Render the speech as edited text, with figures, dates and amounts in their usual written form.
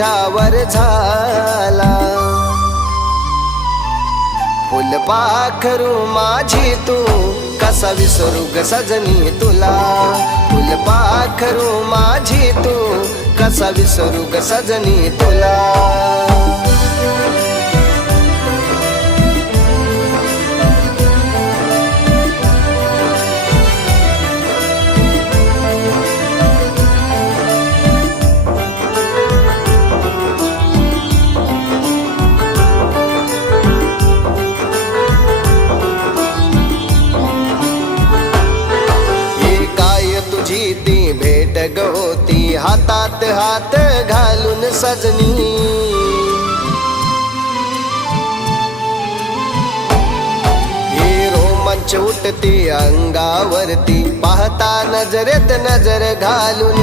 तुझ्यावर झाला. फुलपाखरू माझी तू कसा विसरू ग सजनी तुला. फुलपाखरू माझी तू कसा विसरू ग सजनी तुला. ती भेट गवती हातात हात घालून सजनी. ही रोमांच उठती अंगावरती पाहता नजरेत नजर घालून.